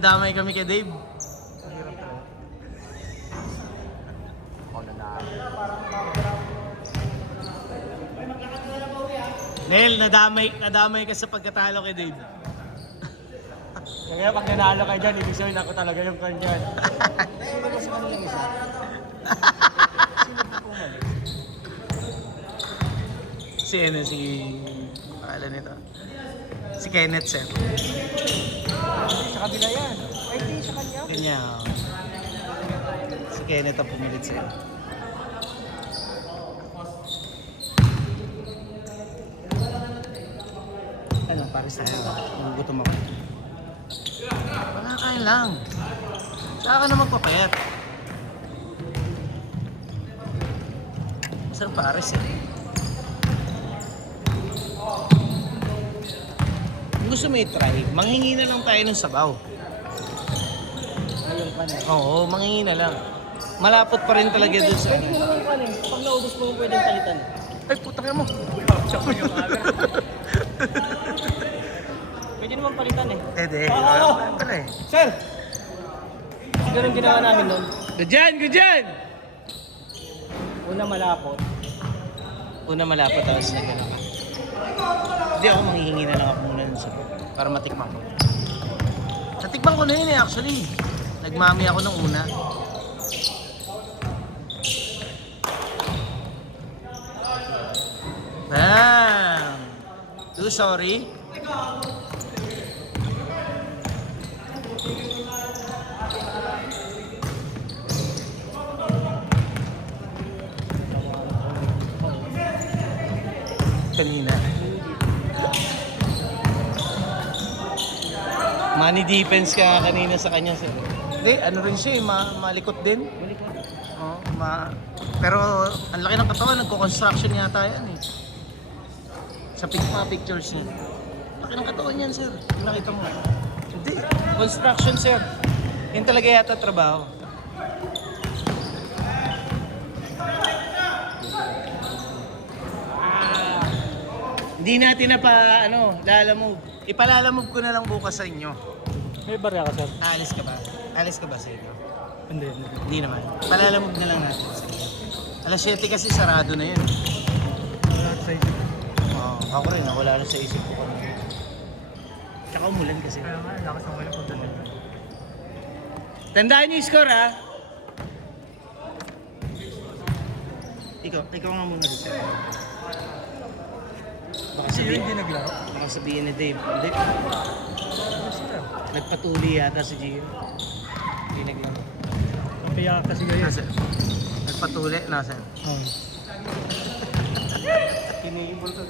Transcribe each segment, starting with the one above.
Damay kami kay Dave. Nel, nadamay ka sa pagkatalo kay Dave. Kaya pag nanalo ka dyan, ibig sabihin ako talaga yung kanyan. Si pangalan nito. Si Kenneth, sir. Sa kabila yan. Ay, hindi sa kanya. Kanya. Si Kenneth ang pumilit sa'yo. Ano, pares na yun. Nagugutom ako. Wala kain lang. Saka ka na magpapayat. Sir, pares eh. Kung gusto mo i-try, manghingi na lang tayo ng sabaw. Ayun ka na. Oo, manghingi na lang. Malapot pa rin talaga doon sa... Pwede mo naman ka rin. Pag naubos mo, pwedeng palitan. Ay, putang mo. Pwede naman palitan eh. Pwede. Oo. Pala eh. Sir! Kasi ganun ginawa namin nun. Good dyan! Good dyan! Una malapot. Una malapot tapos na gano'n ka. Hindi ako manghihingi na lang ako muna dun sa... Para matikman ko. Natikman ko na yun eh actually. Nagmami ako ng una. Bam! Too sorry. Kanina. Money defense ka kanina sa kanya sir. Hindi, ano rin siya eh, malikot din. Oh, pero ang laki ng katawan, nagko-construction yata yan eh. Sa pictures niya. Laki ng katawan yan sir, yung nakita mo. Hindi, construction sir. Yan talaga yata trabaho. Hindi natin na pa, lalamove. Ipalalamove ko na lang bukas sa inyo. May barya ka, sir? Alis ka ba? Alis ka ba sa inyo? Hindi. Hindi naman. Palalamove na lang natin sa inyo. Alas 7 kasi sarado na yun. Wala sa isip. Oo, ako rin, wala na sa isip ko. Tsaka umulan kasi. Kaya nga, lakas ng wala punta nila. Tandaan niyo yung score ha. Ikaw nga muna dito. Kasi yun, hindi naglaro. Baka sabihin ni Dave. Hindi. Nagpatuloy yata si Gio. Hindi naglaro. Ang piyak kasi ganyan. Nasaan? Nagpatuloy? Nasaan? Kiniibol ka.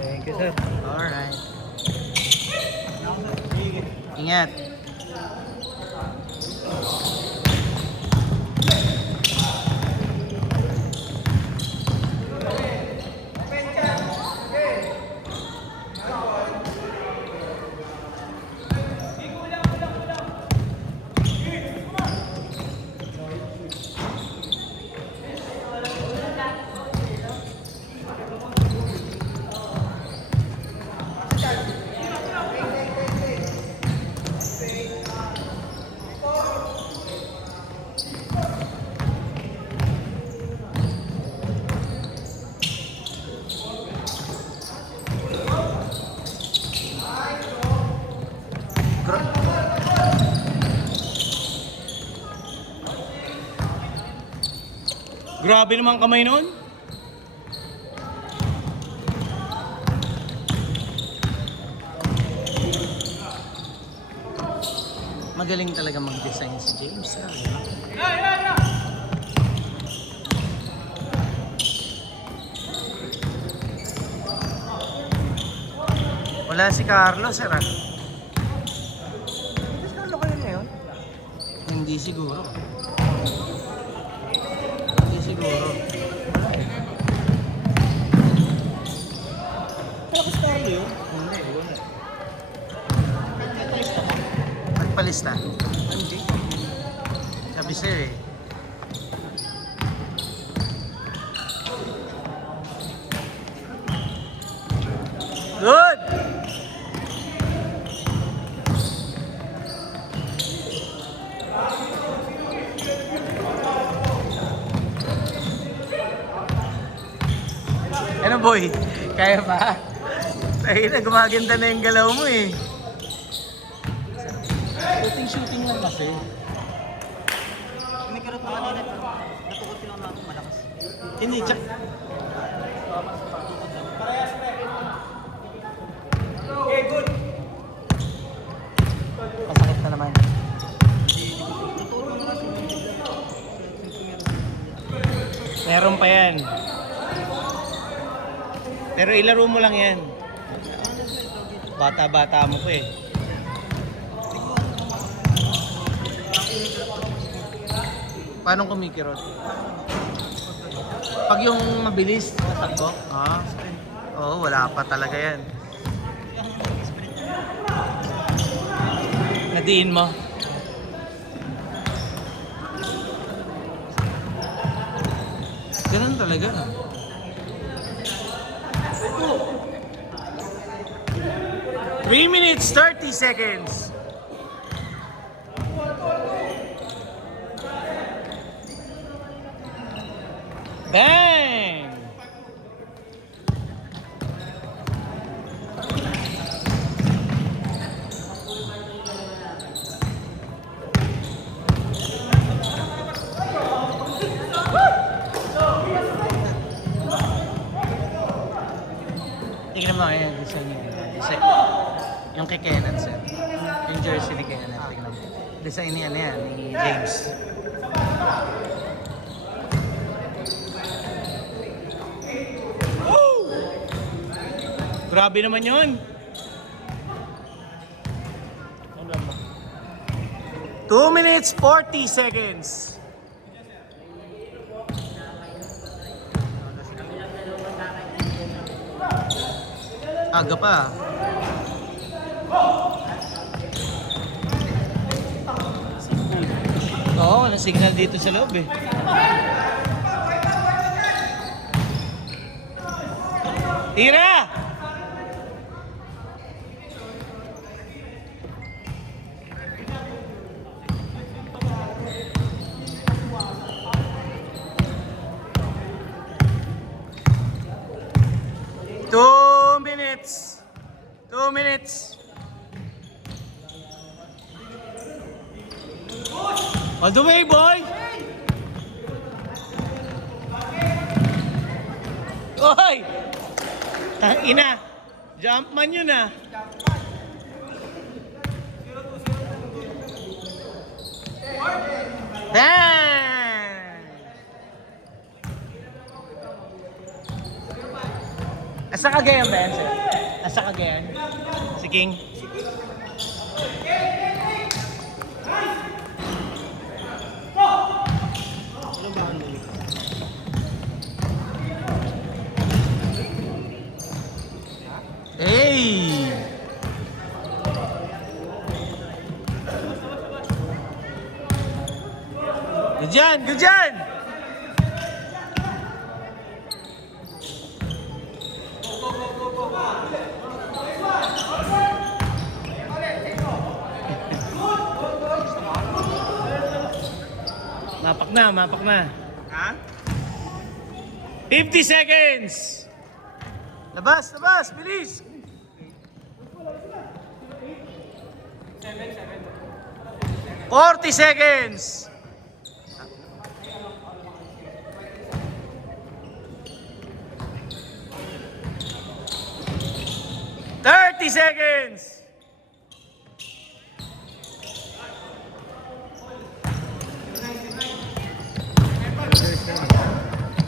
Thank you, sir. Alright. Ingat. Grabe naman kamay noon. Magaling talaga mag-design si James. Wala si Carlos, sir. Ano kayo ngayon? Hindi siguro. siguro. Pero gusto lista? Sabi sir eh. Good! Ano boy? Kaya pa? Ay na, gumaganda na yung galaw mo eh. Shooting lang kasi. May karot na kanina. Natukot sila na ako malakas. Hindi, check. Okay, good. Masakit na naman. Meron pa yan. Pero ilaro mo lang yan. Bata-bata mo pa eh. Paano kumikirot? Pag yung mabilis, takbo? Ah, oo, wala pa talaga yan. Nadiin mo. Ganun talaga. 3 minutes, 30 seconds. Bang! Tingnan mo yung design niya. Yung kay Kenan, sir. Yung jersey ni Kenan. Tingnan mo. Design niya na yan, ni James. Woo! Grabe naman yun. 2 minutes, 40 seconds. Aga pa. Oo, walang signal dito sa loob eh. Tira! Two minutes. 2 minutes. On the way, boy! Oy! Tangina! Jump man yun ah! Bang! Asa Cagayan ba yan, sir? Asa Cagayan? Si King? Hey! Good dyan! Good dyan! Mapak na, mapak na. Ha? 50 seconds! Labas, labas! Bilis! 40 seconds! Thirty seconds!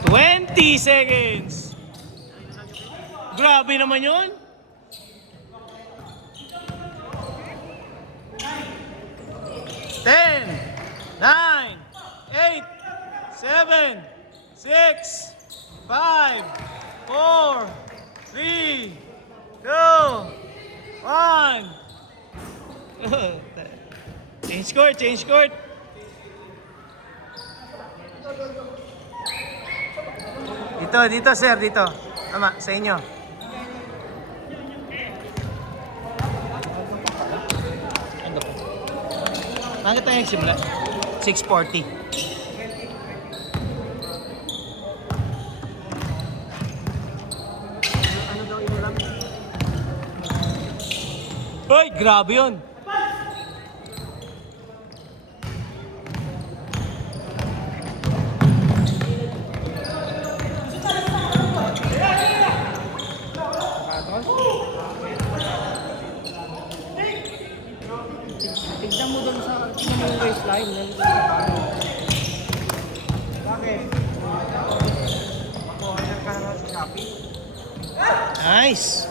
20 seconds! Grabe naman yun! 10, 9, 8, 7, 6, 5, 4, 3, 2, 1. Change court, change court. Dito sir, dito. Tama, sa inyo. Ano po? Bakit tayo nagsimula? 6:40. Ano daw inulam? Hoy, grabe yun. Tignan mo doon sa, tignan mo yung waistline. Bakit? Ako-order ka na sa Shopee. Nice.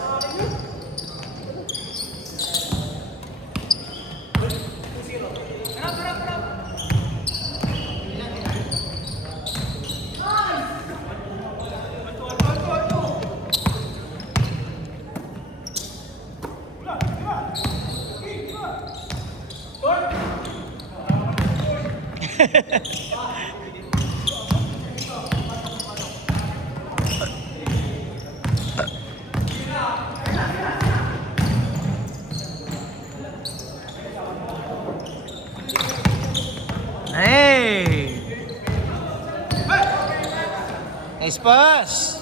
Hey! Nice pass!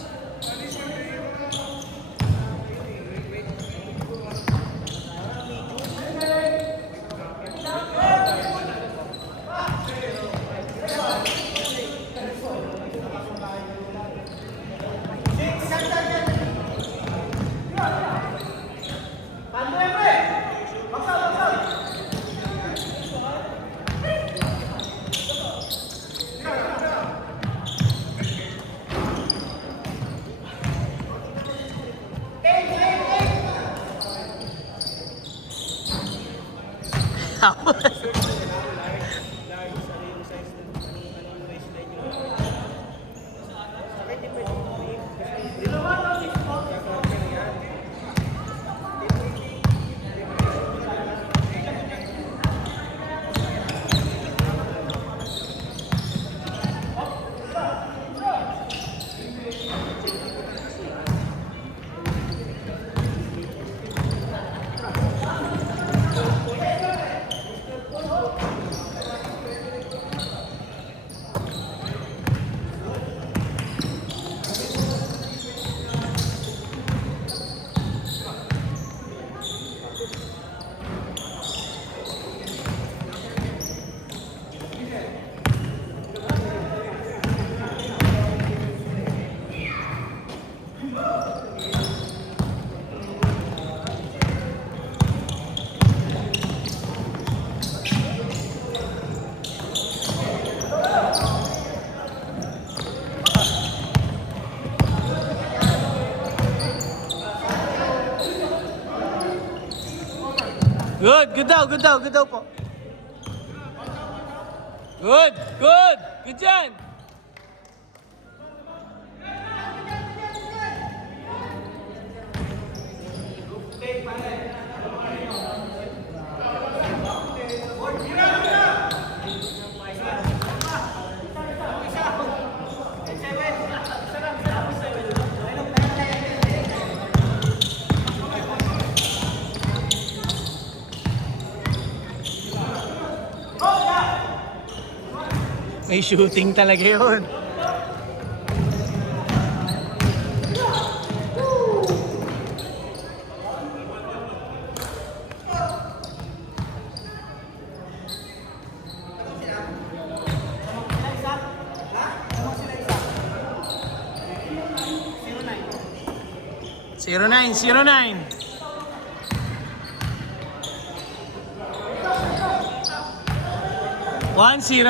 Good daw po. Good dyan. May shooting talaga yun. Zero nine. 1-0.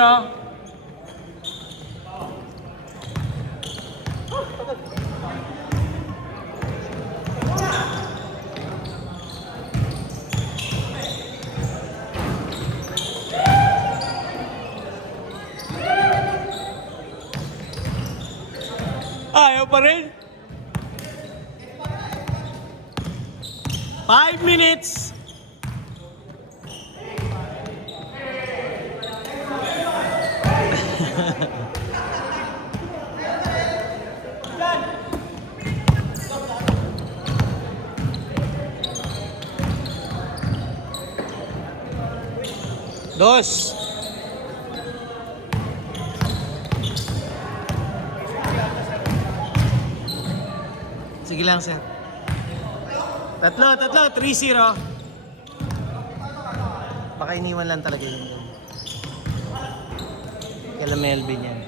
Ayaw pa rin. 5 minutes. Dos. Sige lang, sir. Tatlo, 3-0. Baka iniwan lang talaga yun. Kala Melvin yan.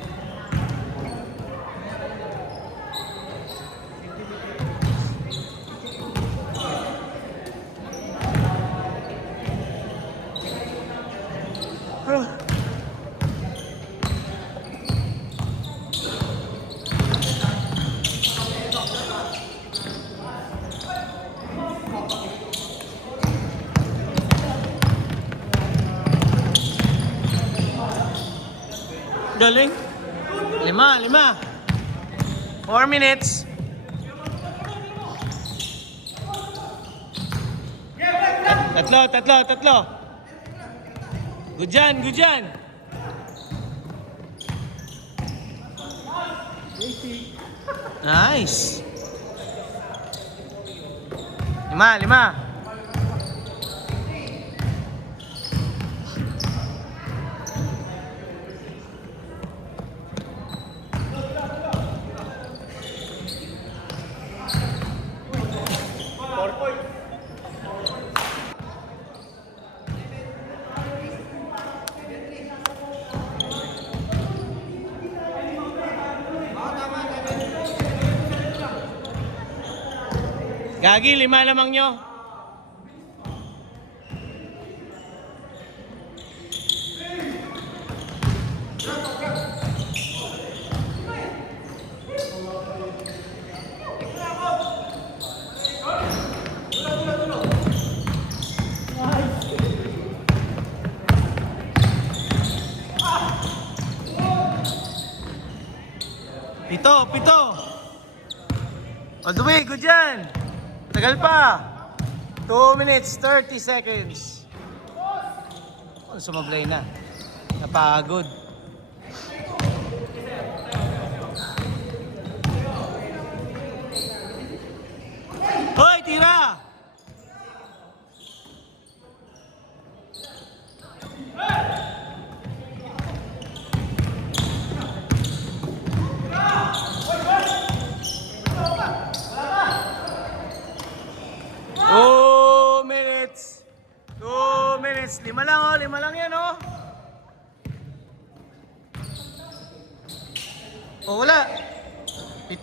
Galing. 5. 4 minutes. Tatlo. Good dyan. Nice. 5. Gagi, 5 lamang nyo. Pito. All the way, good yan. Tagal pa. 2 minutes, 30 seconds. Oh, sumablay na. Napagod. Hoy, tira! Lima lang yan, oh. Oh, wala. 7.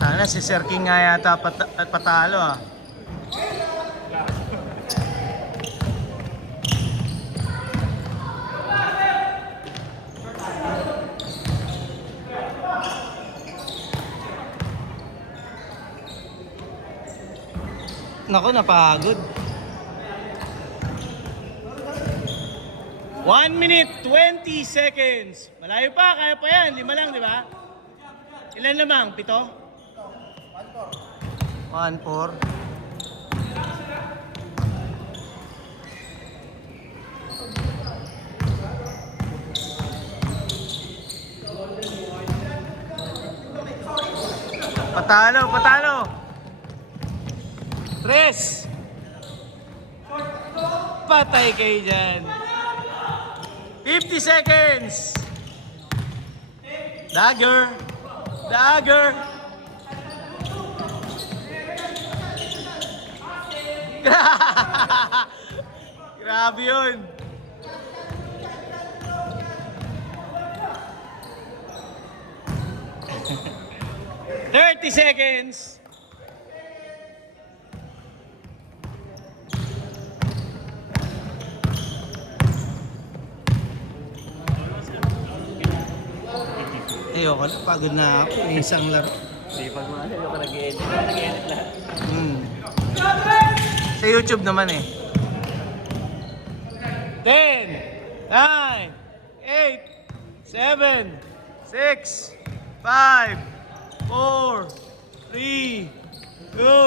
Tana, si Sir King nga yata patalo, ah. Naku, napagod. 1 minute, 20 seconds. Malayo pa, kaya pa yan. 5 lang, di ba? Ilan lamang? 7? 1-4. Patalo. 3. Patay kayo dyan. 50 seconds. Dagger. Grabe yun. $30 seconds. Ayoko na, pagod na ako. Isang laro. Hindi pag mga ka nag-edit lahat. Sa YouTube naman eh. 10, 9, 8, 7, 6, 5, 4, 3, 2,